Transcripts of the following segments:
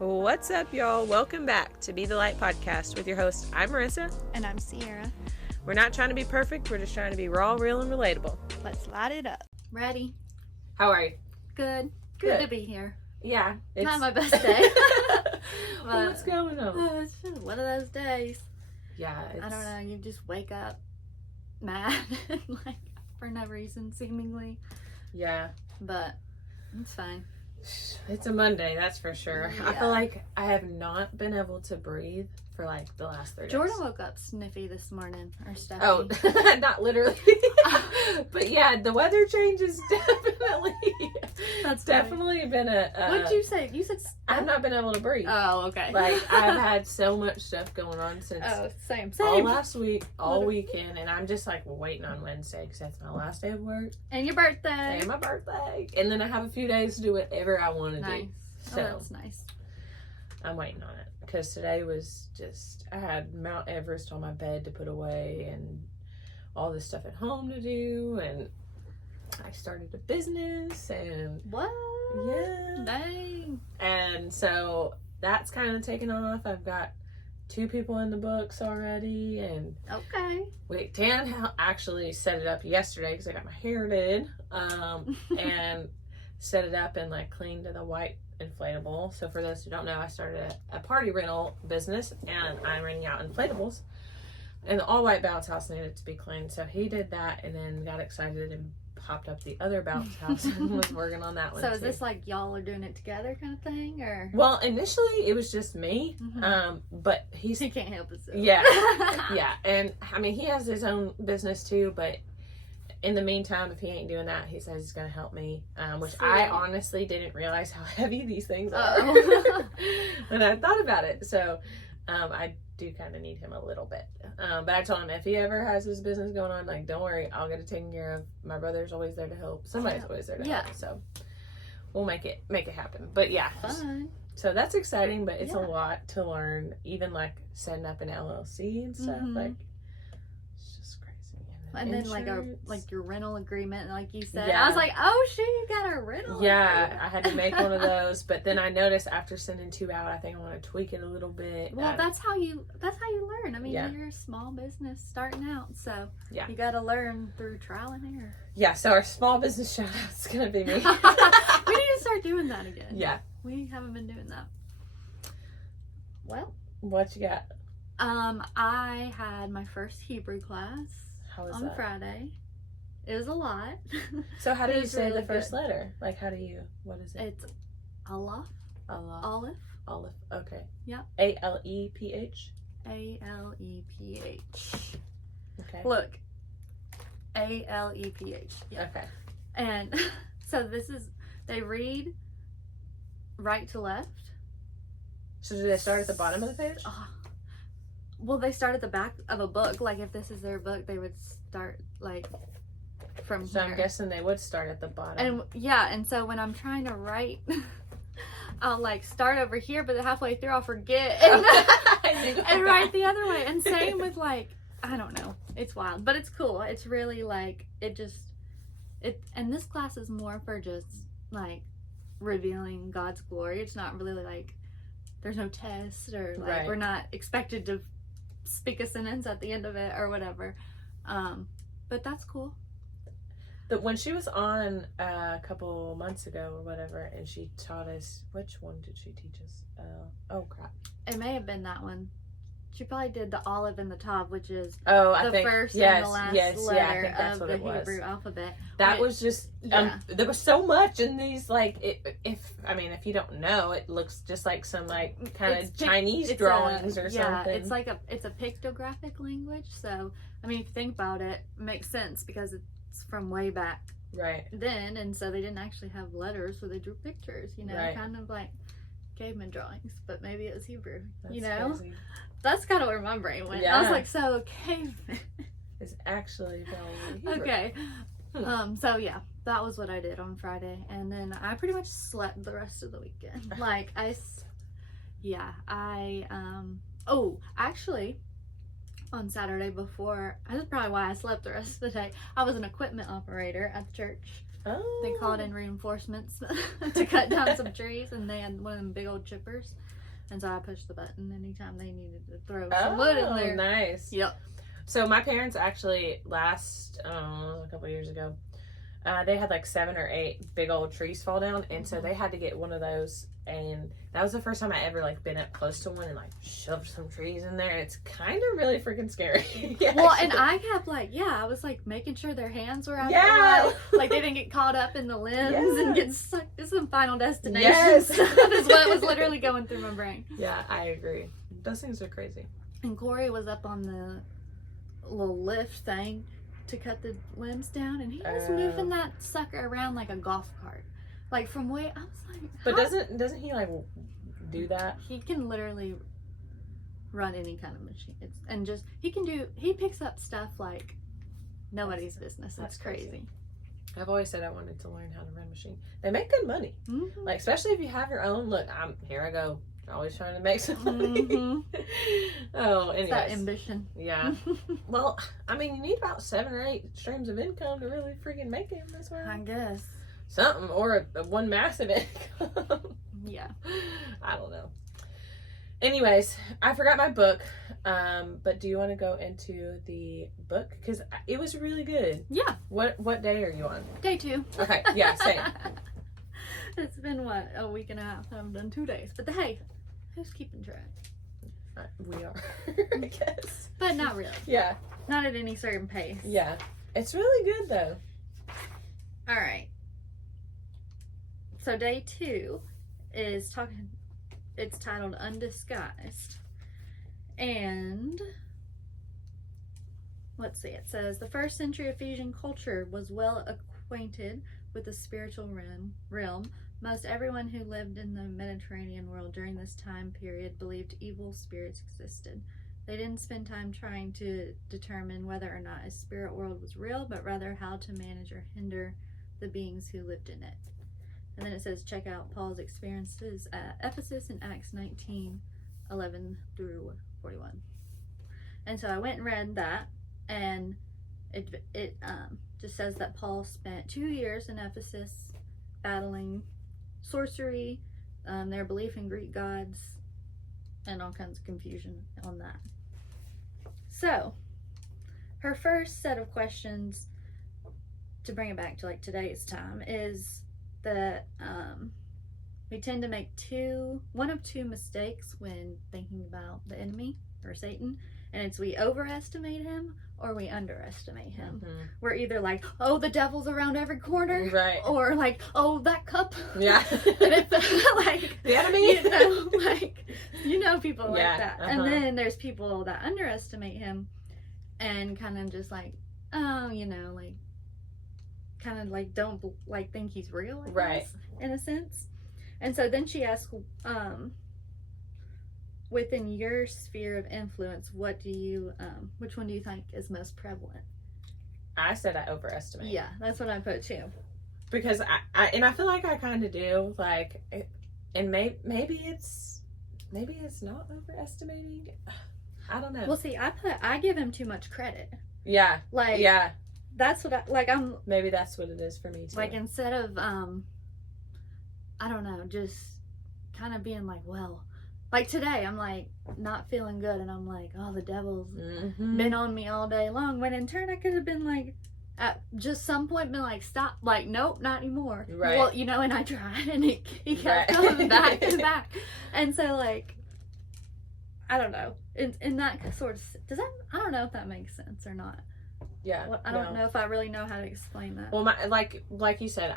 What's up, y'all? Welcome back to Be the Light podcast with your host. I'm Marissa. And I'm Sierra. We're not trying to be perfect. We're just trying to be raw, real, and relatable. Let's light it up. Ready? How are you? Good. Good to be here. Yeah. It's not my best day. Well, what's going on? It's just one of those days. Yeah. I don't know. You just wake up mad, like, for no reason, seemingly. Yeah. But it's fine. It's a Monday, that's for sure. Yeah. I feel like I have not been able to breathe for like the last 3 days. Jordan woke up sniffy this morning, or Stephanie. Oh, not literally. But yeah, the weather change is definitely. That's definitely been a. What did you say? You said. I've not been able to breathe. Oh, okay. Like I've had so much stuff going on since. Same. All last week, all weekend, and I'm just like waiting on Wednesday because that's my last day of work. And your birthday. And my birthday. And then I have a few days to do whatever I want to do. So that's nice. I'm waiting on it because today was just, I had Mount Everest on my bed to put away and all this stuff at home to do. And I started a business and. What? Yeah. Dang. And so that's kind of taken off. I've got 2 people in the books already, and Tan actually set it up yesterday because I got my hair did, and set it up and like cleaned the white inflatable. So for those who don't know, I started a party rental business, and I'm renting out inflatables, and the all white bounce house needed to be cleaned. So he did that, and then got excited and popped up the other bounce house and was working on that one. So is this like y'all are doing it together kind of thing, or? Well, initially it was just me, but he can't help himself. Yeah, yeah, and I mean he has his own business too. But in the meantime, if he ain't doing that, he says he's gonna help me, which Sweet. I honestly didn't realize how heavy these things are. And I thought about it, so I do kind of need him a little bit. But I told him if he ever has his business going on, like, don't worry, I'll get it taken care of. My brother's always there to help. Somebody's always there to help. So we'll make it happen. But yeah. Fun. So that's exciting, but it's a lot to learn. Even like setting up an LLC and stuff. Like, it's just crazy. And then like your rental agreement, like you said. Yeah. I was like, oh shit, you got a rental. Yeah, I had to make one of those, but then I noticed after sending 2 out, I think I want to tweak it a little bit. Well, that's how you learn. I mean, you're a small business starting out, so you got to learn through trial and error. Yeah, so our small business shout out's gonna be me. We need to start doing that again. Yeah, we haven't been doing that. Well, what you got? I had my first Hebrew class. How was on that? Friday. It was a lot. So how do you say the first letter? Like, what is it? It's Aleph. Aleph. Okay. Yeah. Aleph. Aleph. Okay. Look. Aleph. Yeah. Okay. And so they read right to left. So do they start at the bottom of the page? Well, they start at the back of a book. Like, if this is their book, they would start, like, from so here. I'm guessing they would start at the bottom. And so when I'm trying to write, I'll, like, start over here, but halfway through I'll forget and write the other way. And same with, like, I don't know. It's wild. But it's cool. It's really, like, and this class is more for just, like, revealing God's glory. It's not really, like, there's no test or, like, we're not expected to speak a sentence at the end of it or whatever, but that's cool. But when she was on a couple months ago or whatever, and she taught us, which one did she teach us? Oh crap, it may have been that one. She probably did the olive in the top, which is the first and the last letter of the Hebrew alphabet. That was just there was so much in these, like, if you don't know, it looks just like some, like, kind of Chinese drawings or something. It's like it's a pictographic language. So I mean, if you think about it, it makes sense because it's from way back then, and so they didn't actually have letters, so they drew pictures. Kind of like caveman drawings, but maybe it was Hebrew. That's crazy. That's kind of where my brain went. I was like, so caveman is actually Hebrew. Okay. So yeah, that was what I did on Friday, and then I pretty much slept the rest of the weekend. Like actually on Saturday before, this is probably why I slept the rest of the day. I was an equipment operator at the church. Oh. They called in reinforcements to cut down some trees, and they had one of them big old chippers. And so I pushed the button anytime they needed to throw some wood in there. Nice. Yep. So my parents actually a couple of years ago, they had like 7 or 8 big old trees fall down, and so they had to get one of those, and that was the first time I ever like been up close to one and like shoved some trees in there. It's kind of really freaking scary. Yeah, well, and I kept like, I was like making sure their hands were out the way, like they didn't get caught up in the limbs and get stuck to some Final Destination. Yes. That is what was literally going through my brain. Yeah, I agree. Those things are crazy. And Corey was up on the little lift thing to cut the limbs down, and he was moving that sucker around like a golf cart, like from way. I was like, but doesn't he like do that? He can literally run any kind of machine. He picks up stuff like nobody's business. That's crazy. I've always said I wanted to learn how to run a machine. They make good money, like especially if you have your own. Look, here I go. Always trying to make some money. Oh, anyways. That ambition. Yeah. Well, I mean, you need about 7 or 8 streams of income to really freaking make it. That's why. I guess. Something, or one massive income. Yeah. I don't know. Anyways, I forgot my book. But do you want to go into the book? Because it was really good. Yeah. What day are you on? Day 2. Okay. Yeah. Same. It's been a week and a half. I've done 2 days, but hey, who's keeping track? We are, I guess. But not really. Yeah. Not at any certain pace. Yeah. It's really good though. All right. So day 2 is it's titled Undisguised. And let's see, it says the first century Ephesian culture was well acquainted with the spiritual realm. Most everyone who lived in the Mediterranean world during this time period believed evil spirits existed. They didn't spend time trying to determine whether or not a spirit world was real, but rather how to manage or hinder the beings who lived in it. And then it says, check out Paul's experiences at Ephesus in Acts 19:11 through 41. And so I went and read that, and it just says that Paul spent 2 years in Ephesus battling sorcery, their belief in Greek gods, and all kinds of confusion on that. So, her first set of questions, to bring it back to like today's time, is that we tend to make one of two mistakes when thinking about the enemy or Satan, and it's we overestimate him or we underestimate him. Mm-hmm. We're either like, oh, the devil's around every corner, right? Or like, oh, that cup, yeah, and it's like the enemy, people like that. Uh-huh. And then there's people that underestimate him and kind of just like, oh, like kind of like don't like think he's real, I right? guess, in a sense. And so then she asked, within your sphere of influence, which one do you think is most prevalent? I said I overestimate. Yeah, that's what I put too. Because I feel like I kind of do, like, and maybe it's not overestimating. I don't know. Well, see, I give him too much credit. Yeah. Like, yeah. That's what I'm. Maybe that's what it is for me too. Like, instead of I don't know, just kind of being like, well, like today, I'm like not feeling good, and I'm like, oh, the devil's been on me all day long. When in turn, I could have been like, at just some point, been like, stop, like, nope, not anymore. Right. Well, and I tried, and he kept coming back and back, and so like, I don't know. In that sort of I don't know if that makes sense or not. Yeah. Well, I don't know if I really know how to explain that. Well, like you said,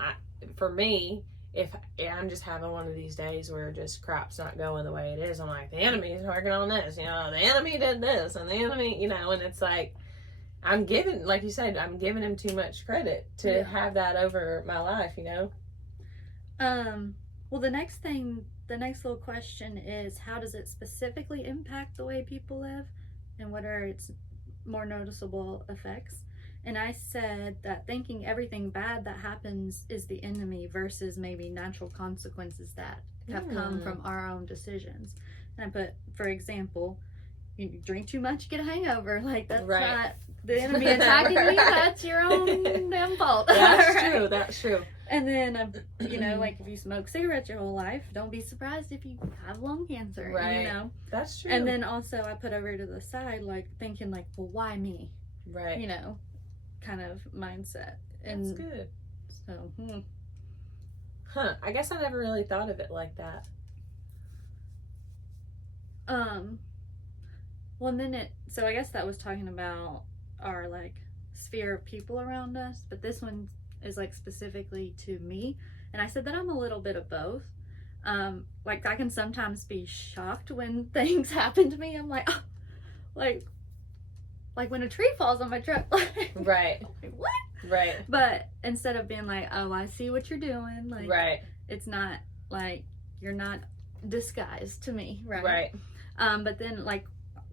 for me, if I'm just having one of these days where just crap's not going the way it is, I'm like, the enemy's working on this, the enemy did this, and the enemy, and it's like, I'm giving, like you said, I'm giving him too much credit to have that over my life, Well, the next little question is, how does it specifically impact the way people live, and what are its more noticeable effects? And I said that thinking everything bad that happens is the enemy versus maybe natural consequences that have come from our own decisions. And I put, for example, you drink too much, you get a hangover. Like, that's right. not the enemy attacking you. That's your own damn fault. That's right? true. That's true. And then, you know, like if you smoke cigarettes your whole life, don't be surprised if you have lung cancer. Right. You know? That's true. And then also I put over to the side, like thinking like, well, why me? Right. You know, kind of mindset. And that's good. So, Huh. I guess I never really thought of it like that. Well, and then so I guess that was talking about our like sphere of people around us, but this one is like specifically to me, and I said that I'm a little bit of both. Like I can sometimes be shocked when things happen to me. I'm like, oh, like when a tree falls on my truck. Right. Like, what? Right. But instead of being like, oh, I see what you're doing. Like, right. It's not like you're not disguised to me, right? Right. But then like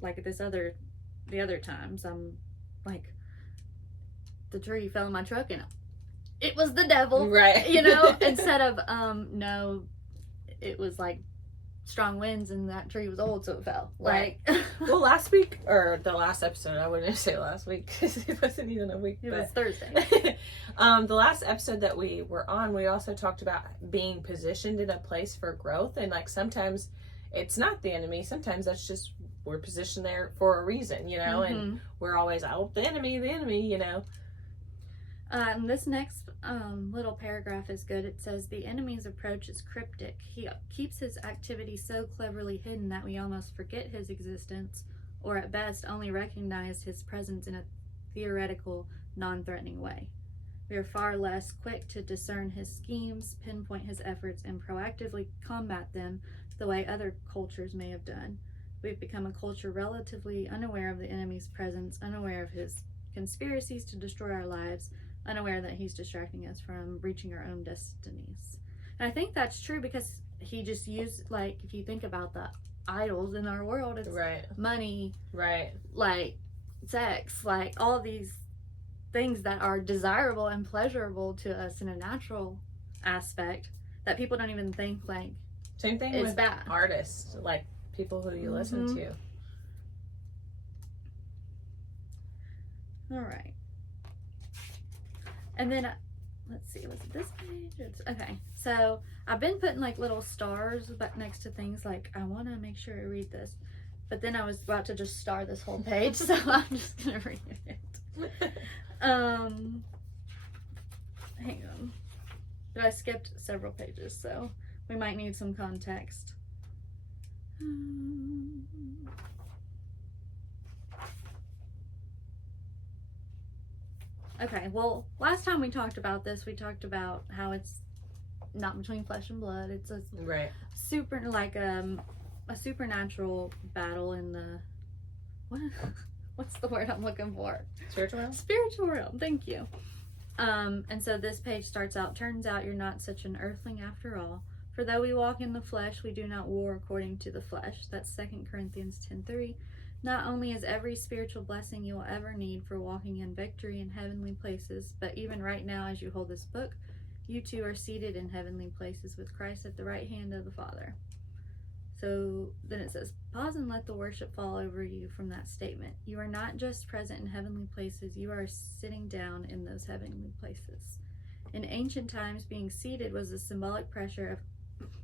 the other times, I'm like, the tree fell in my truck and it was the devil, right? You know, instead of no, it was like strong winds and that tree was old, so it fell. Right. Like, well, last week or the last episode, I wouldn't say last week because it wasn't even a week. It was Thursday. The last episode that we were on, we also talked about being positioned in a place for growth, and like sometimes it's not the enemy. Sometimes that's just we're positioned there for a reason, you know, and we're always out the enemy, you know. This next little paragraph is good. It says, the enemy's approach is cryptic. He keeps his activity so cleverly hidden that we almost forget his existence, or at best only recognize his presence in a theoretical, non-threatening way. We are far less quick to discern his schemes, pinpoint his efforts, and proactively combat them the way other cultures may have done. We've become a culture relatively unaware of the enemy's presence, unaware of his conspiracies to destroy our lives, unaware that he's distracting us from reaching our own destinies. And I think that's true because he just used, like, if you think about the idols in our world, it's right. money, right, like sex, like all these things that are desirable and pleasurable to us in a natural aspect that people don't even think like same thing is with bad. Artists, like people who you listen to. All right. And then, let's see, was it this page? Okay, so I've been putting like little stars back next to things like, I want to make sure I read this. But then I was about to just star this whole page, so I'm just going to read it. Hang on. But I skipped several pages, so we might need some context. Okay, well, last time we talked about this, we talked about how it's not between flesh and blood. It's a right. super, like a supernatural battle in the what's the word I'm looking for? Spiritual realm? Spiritual realm, thank you. And so this page starts out, turns out you're not such an earthling after all. For though we walk in the flesh, we do not war according to the flesh. That's 2 Corinthians 10:3. Not only is every spiritual blessing you will ever need for walking in victory in heavenly places, but even right now as you hold this book, you too are seated in heavenly places with Christ at the right hand of the Father. So then it says, pause and let the worship fall over you from that statement. You are not just present in heavenly places, you are sitting down in those heavenly places. In ancient times, being seated was a symbolic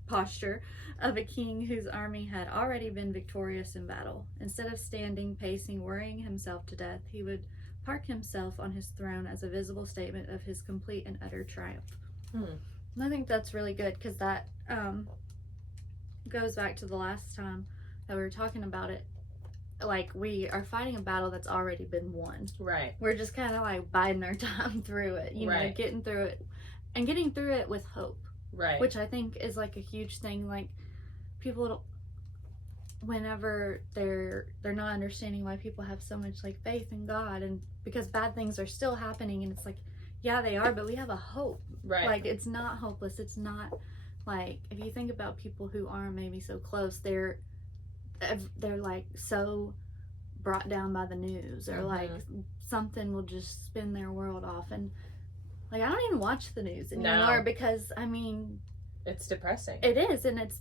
posture of a king whose army had already been victorious in battle. Instead of standing, pacing, worrying himself to death, he would park himself on his throne as a visible statement of his complete and utter triumph. And I think that's really good because that goes back to the last time that we were talking about it. Like, we are fighting a battle that's already been won. Right. We're just kind of like biding our time through it, you know, getting through it and getting through it with hope. Right. Which I think is like a huge thing. Like, people don't, whenever they're not understanding why people have so much like faith in God, and because bad things are still happening, and it's like, yeah, they are, but we have a hope. Right. Like, it's not hopeless. It's not like, if you think about people who aren't maybe so close, they're like so brought down by the news, or like something will just spin their world off, and like, I don't even watch the news anymore because, I mean, it's depressing. It is, and it's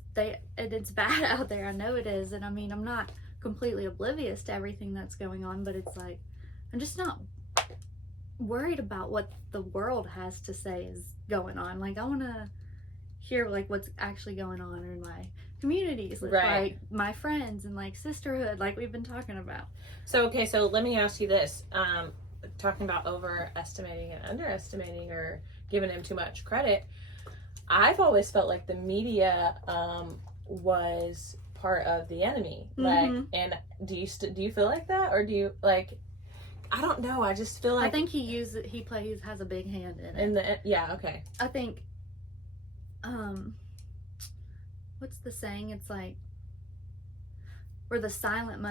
bad out there. I know it is, and I mean, I'm not completely oblivious to everything that's going on, but it's like, I'm just not worried about what the world has to say is going on. Like, I want to hear like what's actually going on in my communities with like my friends and like sisterhood, like we've been talking about. So okay, so let me ask you this, talking about overestimating and underestimating or giving him too much credit. I've always felt like the media was part of the enemy. Like, and do you feel like that, or do you like? I don't know. I just feel like I think he has a big hand in it. Okay. I think, what's the saying? It's like we're the silent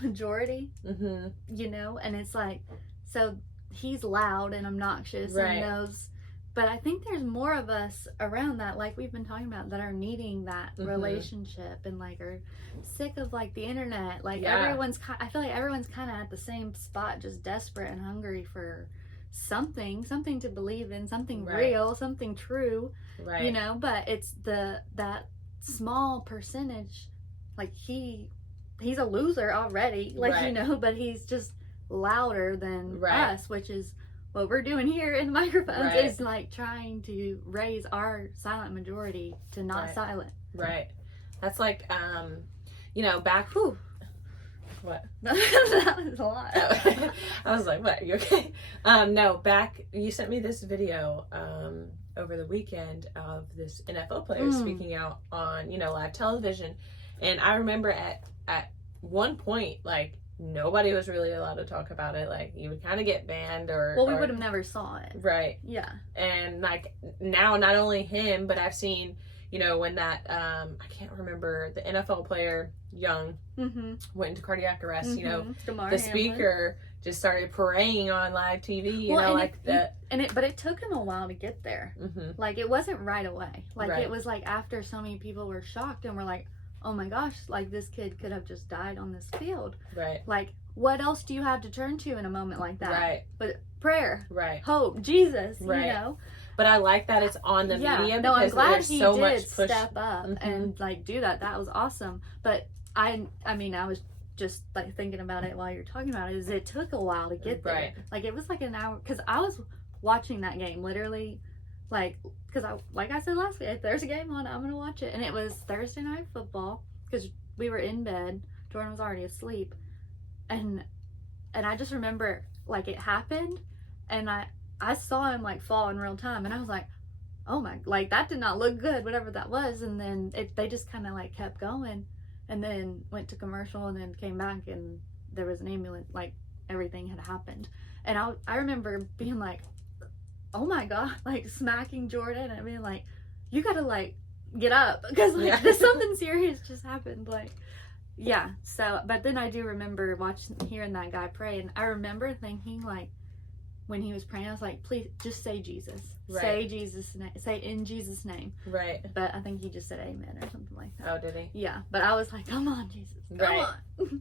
majority. You know, and it's like, so he's loud and obnoxious and knows. But I think there's more of us around that, like we've been talking about, that are needing that relationship and like are sick of like the internet. Like I feel like everyone's kind of at the same spot, just desperate and hungry for something to believe in, something real, something true. You know, but it's that small percentage. Like he's a loser already. Like you know, but he's just louder than us, which is what we're doing here in the microphones is like trying to raise our silent majority to not silent. Right. That's like, you know, back. Whew. What? That was a lot. Oh. I was like, what? You okay? No, back. You sent me this video over the weekend of this NFL player speaking out on, you know, live television, and I remember at one point, like, nobody was really allowed to talk about it. Like, you would kind of get banned we would have never saw it. Right. Yeah. And like now, not only him, but I've seen, you know, when that, I can't remember, the NFL player, Young, went into cardiac arrest, you know, the speaker just started praying on live TV, you know, like that. But it took him a while to get there. Like, it wasn't right away. Like, it was like after so many people were shocked and were like, oh my gosh, like this kid could have just died on this field. Right. Like, what else do you have to turn to in a moment like that? Right. But prayer. Right. Hope. Jesus. Right. You know? But I like that it's on the media because I'm glad there's he so did much push. Step up and like do that. That was awesome. But I mean, I was just like thinking about it while you're talking about it, is it took a while to get there. Right. Like, it was like an hour, because I was watching that game literally, like, because like I said last week, if there's a game on, I'm gonna watch it. And it was Thursday night football, because we were in bed. Jordan was already asleep, and I just remember like it happened, and I saw him like fall in real time, and I was like, oh my, like that did not look good, whatever that was. And then they just kind of like kept going, and then went to commercial, and then came back, and there was an ambulance. Like, everything had happened, and I remember being like, oh my god, like smacking Jordan and being like, you gotta like get up, because like there's something serious just happened. Like, yeah. So, but then I do remember hearing that guy pray, and I remember thinking, like, when he was praying, I was like, please just say Jesus. Say Jesus' name. Say in Jesus' name. Right. But I think he just said amen or something like that. Oh, did he? Yeah. But I was like, come on, Jesus. Come on.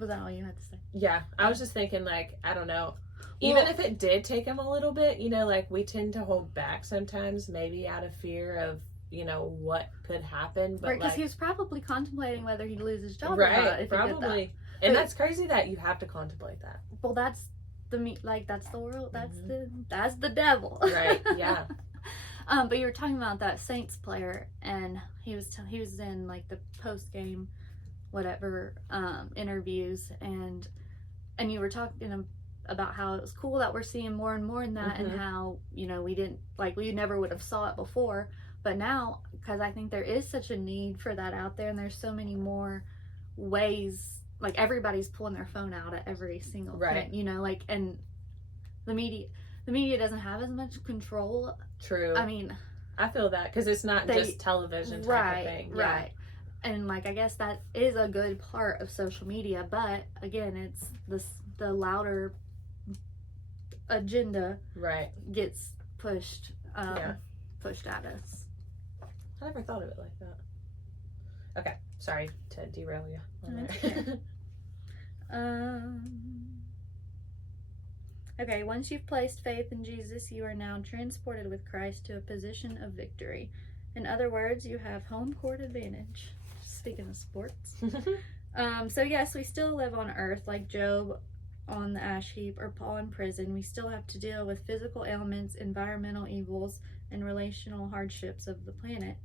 Was that all you had to say? Yeah. I was just thinking, like, I don't know. Even if it did take him a little bit, you know, like, we tend to hold back sometimes, maybe out of fear of, you know, what could happen. But because he was probably contemplating whether he'd lose his job or not. If probably. He did that. And that's crazy that you have to contemplate that. Well, that's that's the world. That's the devil. Right. Yeah. But you were talking about that Saints player, and he was in like the post game, whatever, interviews, and you were talking about how it was cool that we're seeing more and more in that, and how, you know, we never would have saw it before, but now, because I think there is such a need for that out there, and there's so many more ways. Like, everybody's pulling their phone out at every single thing, you know, like, and the media doesn't have as much control. True. I mean, I feel that, because it's not just television type of thing. Yeah. Right. And like, I guess that is a good part of social media, but again, it's the louder agenda gets pushed at us. I never thought of it like that. Okay, sorry to derail you. Okay, once you've placed faith in Jesus, you are now transported with Christ to a position of victory. In other words, you have home court advantage. speaking of sports. So yes, we still live on earth like Job on the ash heap or Paul in prison. We still have to deal with physical ailments, environmental evils, and relational hardships of the planet.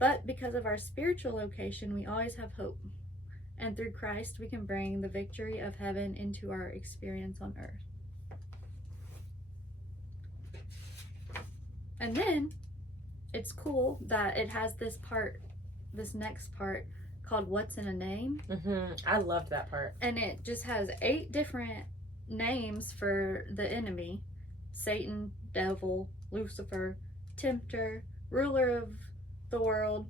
But because of our spiritual location, we always have hope. And through Christ, we can bring the victory of heaven into our experience on earth. And then it's cool that it has this next part called What's in a Name. I loved that part. And it just has 8 different names for the enemy: Satan, devil, Lucifer, tempter, ruler of the world,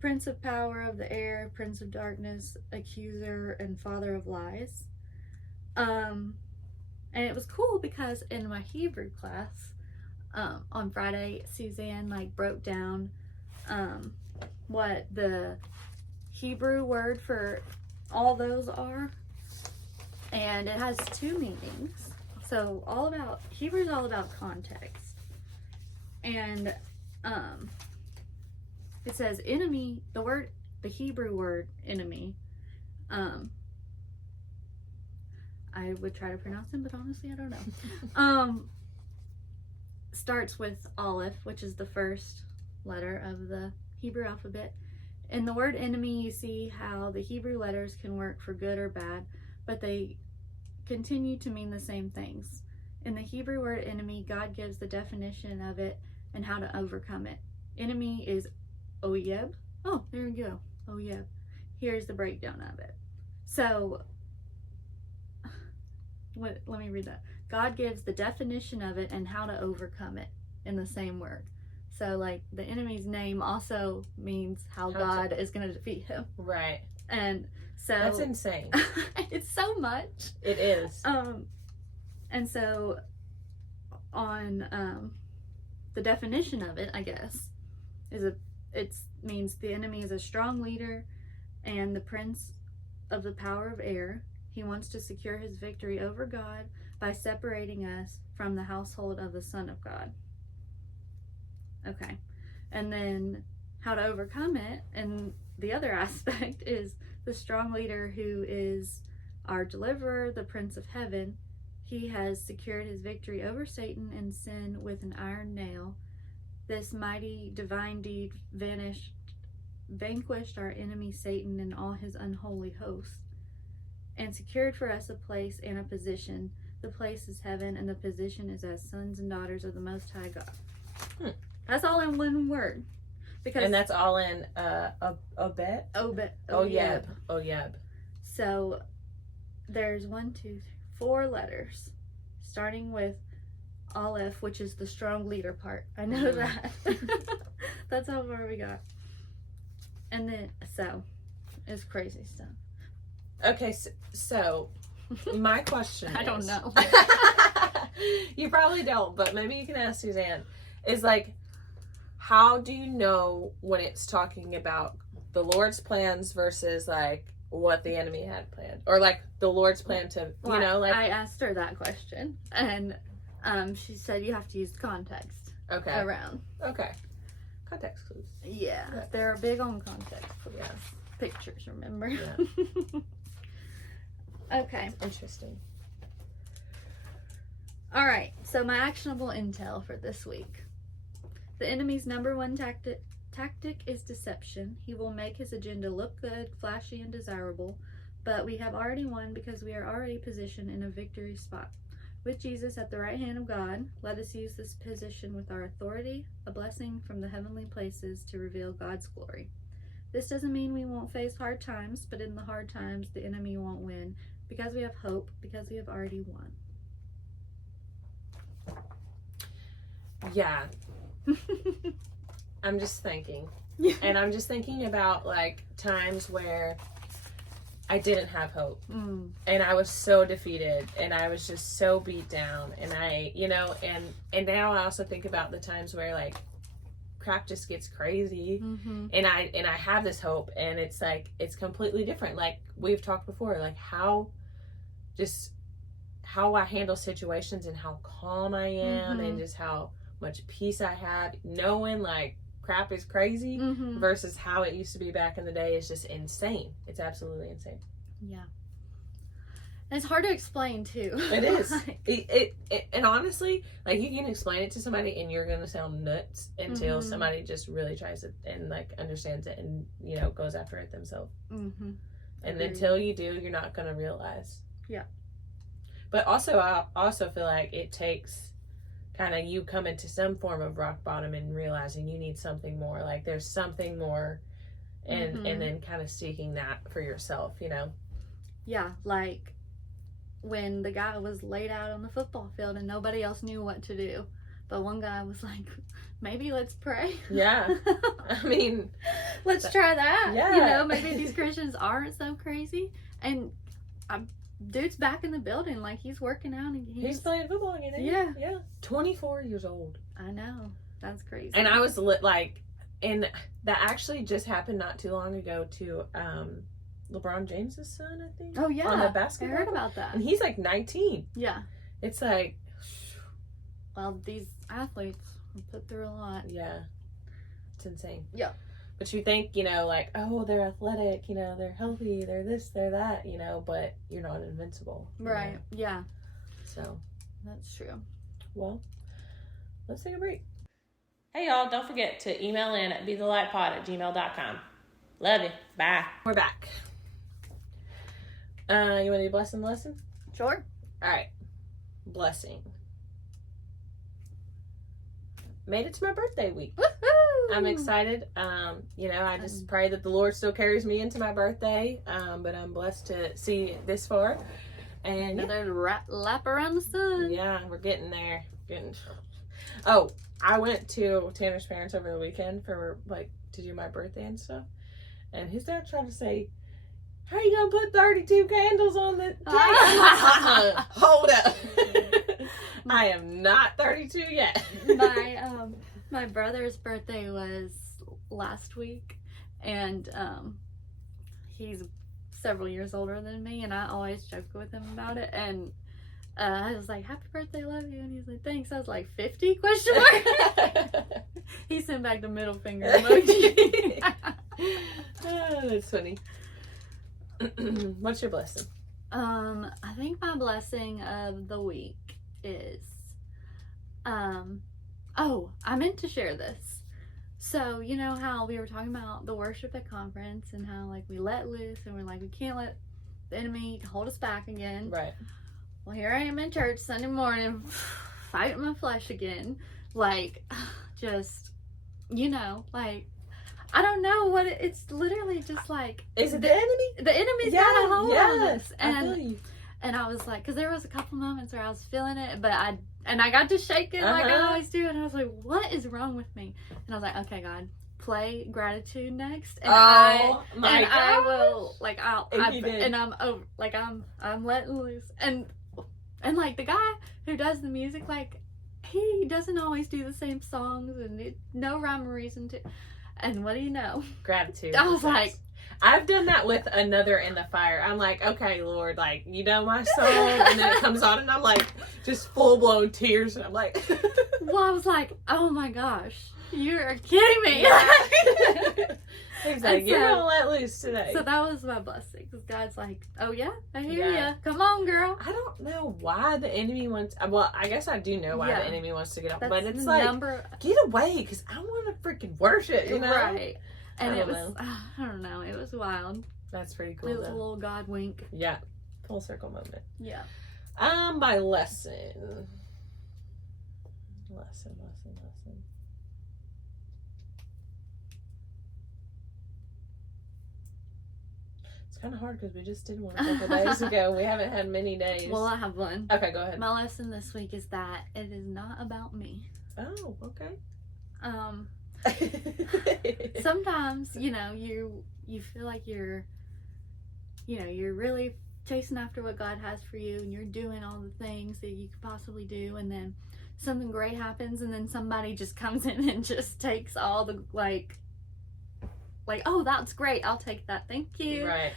prince of power of the air, prince of darkness, accuser, and father of lies. And it was cool because in my Hebrew class on Friday, Suzanne broke down what the Hebrew word for all those are, and it has 2 meanings. So Hebrew's all about context, and it says enemy. The Hebrew word enemy. I would try to pronounce them, but honestly, I don't know. Starts with Aleph, which is the first letter of the Hebrew alphabet. In the word enemy, you see how the Hebrew letters can work for good or bad, but they continue to mean the same things. In the Hebrew word enemy, God gives the definition of it and how to overcome it. Enemy is oyeb. Oh, there we go. Oyeb. Here's the breakdown of it. So, let me read that. God gives the definition of it and how to overcome it in the same word. So, the enemy's name also means how God is going to defeat him. Right. And so... That's insane. It's so much. It is. And so, on the definition of it, I guess, it means the enemy is a strong leader and the prince of the power of air. He wants to secure his victory over God by separating us from the household of the Son of God. Okay. And then how to overcome it, and the other aspect is the strong leader who is our deliverer, the Prince of Heaven. He has secured his victory over Satan and sin with an iron nail. This mighty divine deed vanquished our enemy Satan and all his unholy hosts, and secured for us a place and a position. The place is heaven, and the position is as sons and daughters of the Most High God. That's all in one word. And that's all in Oyeb. So there's 4 letters, starting with Aleph, which is the strong leader part. I know that. That's how far we got. And then, it's crazy stuff. Okay, so my question is... I don't know. You probably don't, but maybe you can ask Suzanne. Is how do you know when it's talking about the Lord's plans versus what the enemy had planned? Or the Lord's plan to, I asked her that question, and she said you have to use context around. Okay. Context clues. Yeah, they're big on context clues. Yeah. Pictures, remember? Yeah. Okay. Interesting. All right, so my actionable intel for this week. The enemy's number 1 tactic is deception. He will make his agenda look good, flashy, and desirable, but we have already won because we are already positioned in a victory spot. With Jesus at the right hand of God, let us use this position with our authority, a blessing from the heavenly places to reveal God's glory. This doesn't mean we won't face hard times, but in the hard times, the enemy won't win because we have hope, because we have already won. Yeah. I'm just thinking. And I'm just thinking about times where I didn't have hope. And I was so defeated and I was just so beat down, and I, and now I also think about the times where crap just gets crazy, and I have this hope, and it's it's completely different. We've talked before, how I handle situations and how calm I am, and just how much peace I have, knowing crap is crazy versus how it used to be back in the day is just insane. It's absolutely insane. Yeah. And it's hard to explain too. It is. It and honestly, like, you can explain it to somebody and you're gonna sound nuts until somebody just really tries it and like understands it and, you know, goes after it themselves. And until you do, you're not gonna realize. Yeah. But also, I also feel like it takes kind of you coming to some form of rock bottom and realizing you need something more. Like, there's something more, and then kind of seeking that for yourself, you know? Yeah, like when the guy was laid out on the football field and nobody else knew what to do. But one guy was like, maybe let's pray. Yeah. I mean, let's try that. Yeah. You know, maybe these Christians aren't so crazy. And dude's back in the building, like he's working out and he's playing football again. Yeah. 24 years old. I know. That's crazy. And I was like, and that actually just happened not too long ago to LeBron James's son, I think. Oh yeah, on the basketball. I heard about that. And he's like 19. Yeah. It's like, well, these athletes put through a lot. Yeah. It's insane. Yeah. But you think, you know, like, oh, they're athletic, you know, they're healthy, they're this, they're that, you know, but you're not invincible. Right. Know? Yeah. So. That's true. Well, let's take a break. Hey, y'all, don't forget to email in at bethelightpod@gmail.com. Love you. Bye. We're back. You want to do blessing the lesson? Sure. All right. Blessing. Made it to my birthday week. Woohoo! I'm excited. You know, I just pray that the Lord still carries me into my birthday. But I'm blessed to see it this far. And another lap around the sun. Yeah, we're getting there. Oh, I went to Tanner's parents over the weekend for like to do my birthday and stuff. And his dad tried to say, how are you gonna put 32 candles on the cake? Hold up. I am not 32 yet. My brother's birthday was last week, and he's several years older than me, and I always joke with him about it. And I was like, happy birthday, love you. And he's like, thanks. I was like, 50 question mark. He sent back the middle finger emoji. Oh, that's funny. What's your blessing? I think my blessing of the week is I meant to share this. So, you know how we were talking about the worship at conference and how like we let loose and we're like, we can't let the enemy hold us back again. Right. Well, here I am in church Sunday morning fighting my flesh again. Like, just, you know, like, I don't know what it's literally just like. Is it the enemy? The enemy's got a hold on us. I feel you. And I was like, because there was a couple moments where I was feeling it, but I got to shaking like I always do, and I was like, what is wrong with me? And I was like, okay, God, play gratitude next, and I will like I'm over, like I'm letting loose, and like the guy who does the music, like he doesn't always do the same songs, and no rhyme or reason to. And what do you know? Gratitude. I was like, I've done that with Another in the Fire. I'm like, okay, Lord, like, you know my song, and then it comes on, and I'm like, just full blown tears, and I'm like, well, I was like, oh my gosh, you're kidding me. He's like, you're gonna let loose today. So that was my blessing, because God's like, oh yeah, I hear ya. Come on, girl. I don't know why the enemy wants. Well, I guess I do know why the enemy wants to get off, but it's like, get away, because I want to freaking worship, you know? Right. And it was, I don't know, it was wild. That's pretty cool. It was a little God wink. Yeah. Full circle moment. Yeah. My lesson. It's kind of hard because we just did one a couple days ago. We haven't had many days. Well, I have one. Okay, go ahead. My lesson this week is that it is not about me. Oh, okay. Sometimes, you know, you feel like you're really chasing after what God has for you, and you're doing all the things that you could possibly do, and then something great happens, and then somebody just comes in and just takes all the like, oh, that's great, I'll take that, thank you. Right.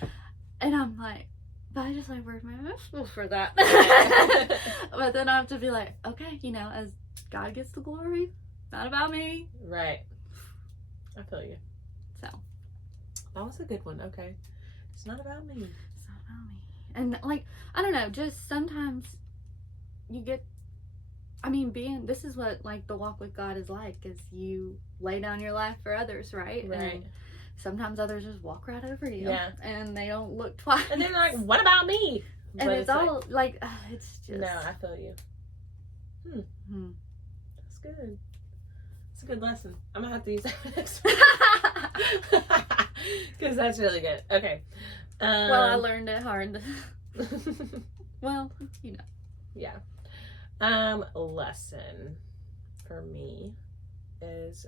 And I'm like, but I just like worked my ass for that. But then I have to be like, okay, you know, as God gets the glory, not about me. Right. I feel you. So. That was a good one. Okay. It's not about me. It's not about me. And, like, I don't know, just sometimes you get, I mean, this is what, like, the walk with God is like, is you lay down your life for others, right? Right. And sometimes others just walk right over you. Yeah. And they don't look twice. And they're like, what about me? And but it's all, like, it's just. No, I feel you. That's good. It's a good lesson. I'm going to have to use that next week. Because that's really good. Okay. Well, I learned it hard. Well, you know. Yeah. Lesson for me is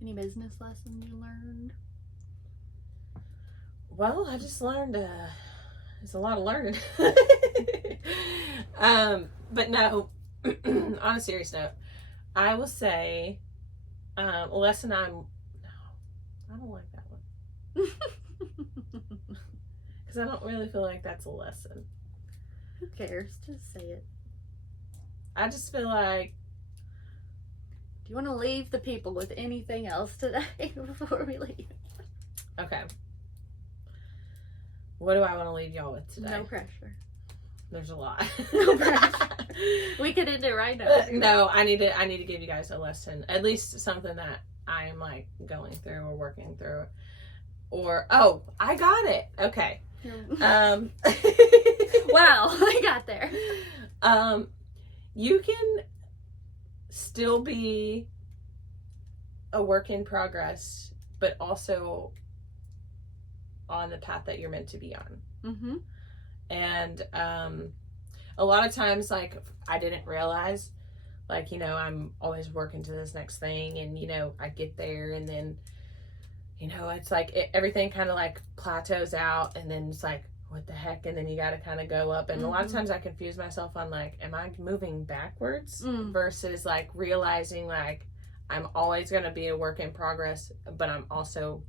any business lessons you learned? Well, I just learned it's a lot of learning. But no, on a serious note, I will say a lesson I don't like that one. Because I don't really feel like that's a lesson. Who cares? Just say it. I just feel like... Do you want to leave the people with anything else today before we leave? Okay. What do I want to leave y'all with today? No pressure. There's a lot. No pressure. We could end it right now. No, I need to give you guys a lesson. At least something that I am like going through or working through. Or I got it. Okay. Wow, I got there. You can still be a work in progress, but also on the path that you're meant to be on. Mm-hmm. And a lot of times, like, I didn't realize, like, you know, I'm always working to this next thing, and, you know, I get there, and then, you know, it's like everything kind of like plateaus out, and then it's like, what the heck? And then you got to kind of go up. And a lot of times I confuse myself on, like, am I moving backwards versus, like, realizing, like, I'm always going to be a work in progress, but I'm also,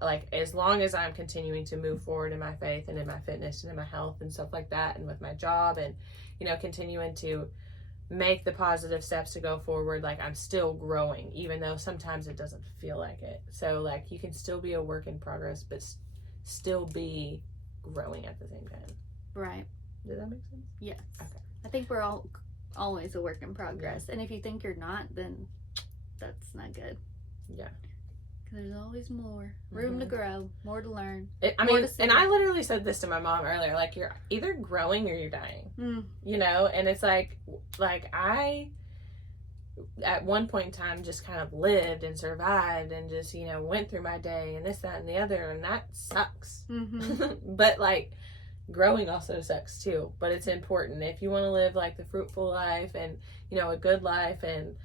like, as long as I'm continuing to move forward in my faith and in my fitness and in my health and stuff like that, and with my job, and, you know, continuing to make the positive steps to go forward, like, I'm still growing, even though sometimes it doesn't feel like it. So, like, you can still be a work in progress, but still be growing at the same time. Right. Did that make sense? Yes. Okay. I think we're all always a work in progress. Yeah. And if you think you're not, then that's not good. Yeah. Because there's always more room to grow, more to learn. I literally said this to my mom earlier, like, you're either growing or you're dying. You know? And it's like I, at one point in time, just kind of lived and survived and just, you know, went through my day and this, that, and the other, and that sucks. But, like, growing also sucks too. But it's important. If you want to live, like, the fruitful life and, you know, a good life and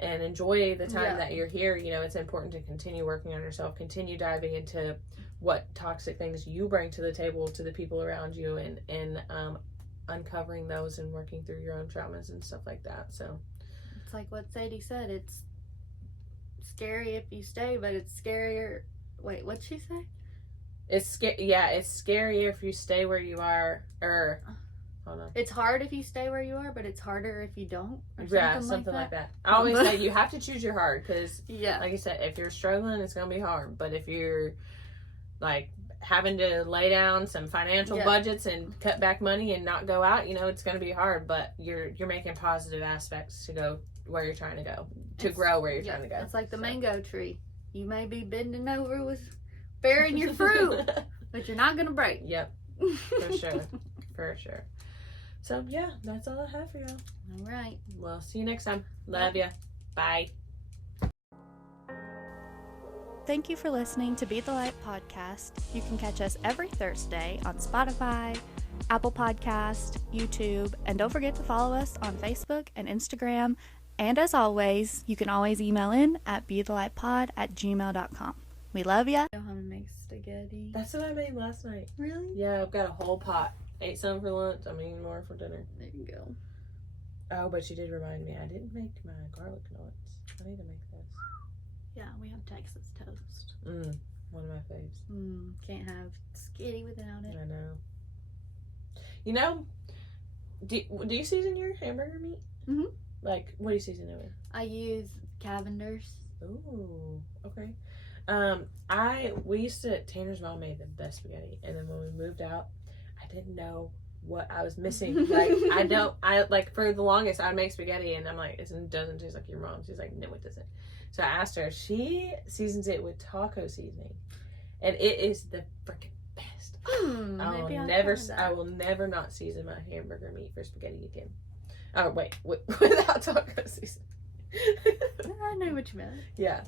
enjoy the time that you're here, you know, it's important to continue working on yourself, continue diving into what toxic things you bring to the table to the people around you, and uncovering those and working through your own traumas and stuff like that. So it's like what Sadie said, it's scary if you stay, but it's scarier. Wait, what'd she say? It's scarier if you stay where you are, or hold on. It's hard if you stay where you are, but it's harder if you don't. Or something like that. I always say you have to choose your hard, because, like I said, if you're struggling, it's gonna be hard. But if you're, like, having to lay down some financial budgets and cut back money and not go out, you know, it's gonna be hard. But you're making positive aspects to go where you're trying to go, to grow where you're trying to go. It's like the mango tree. You may be bending over with bearing your fruit, but you're not gonna break. Yep, for sure. So, yeah, that's all I have for y'all. All right. Well, see you next time. Love ya. Bye. Thank you for listening to Be the Light podcast. You can catch us every Thursday on Spotify, Apple Podcast, YouTube, and don't forget to follow us on Facebook and Instagram. And as always, you can always email in at bethelightpod@gmail.com. We love ya. I know how to make spaghetti. That's what I made last night. Really? Yeah, I've got a whole pot. Ate some for lunch. I'm eating more for dinner. There you go. Oh, but you did remind me. I didn't make my garlic nuts. I need to make those. Yeah, we have Texas toast. One of my faves. Can't have skitty without it. I know. You know, Do you season your hamburger meat? Mm-hmm. Like, what do you season it with? I use Cavender's. Ooh, okay. Tanner's mom made the best spaghetti, and then when we moved out, I didn't know what I was missing. Like, for the longest, I would make spaghetti, and I'm like, it doesn't taste like your mom. She's like, no, it doesn't. So I asked her, she seasons it with taco seasoning, and it is the freaking best. I will never not season my hamburger meat for spaghetti again. Oh, wait, without taco seasoning. I know what you meant. Yeah.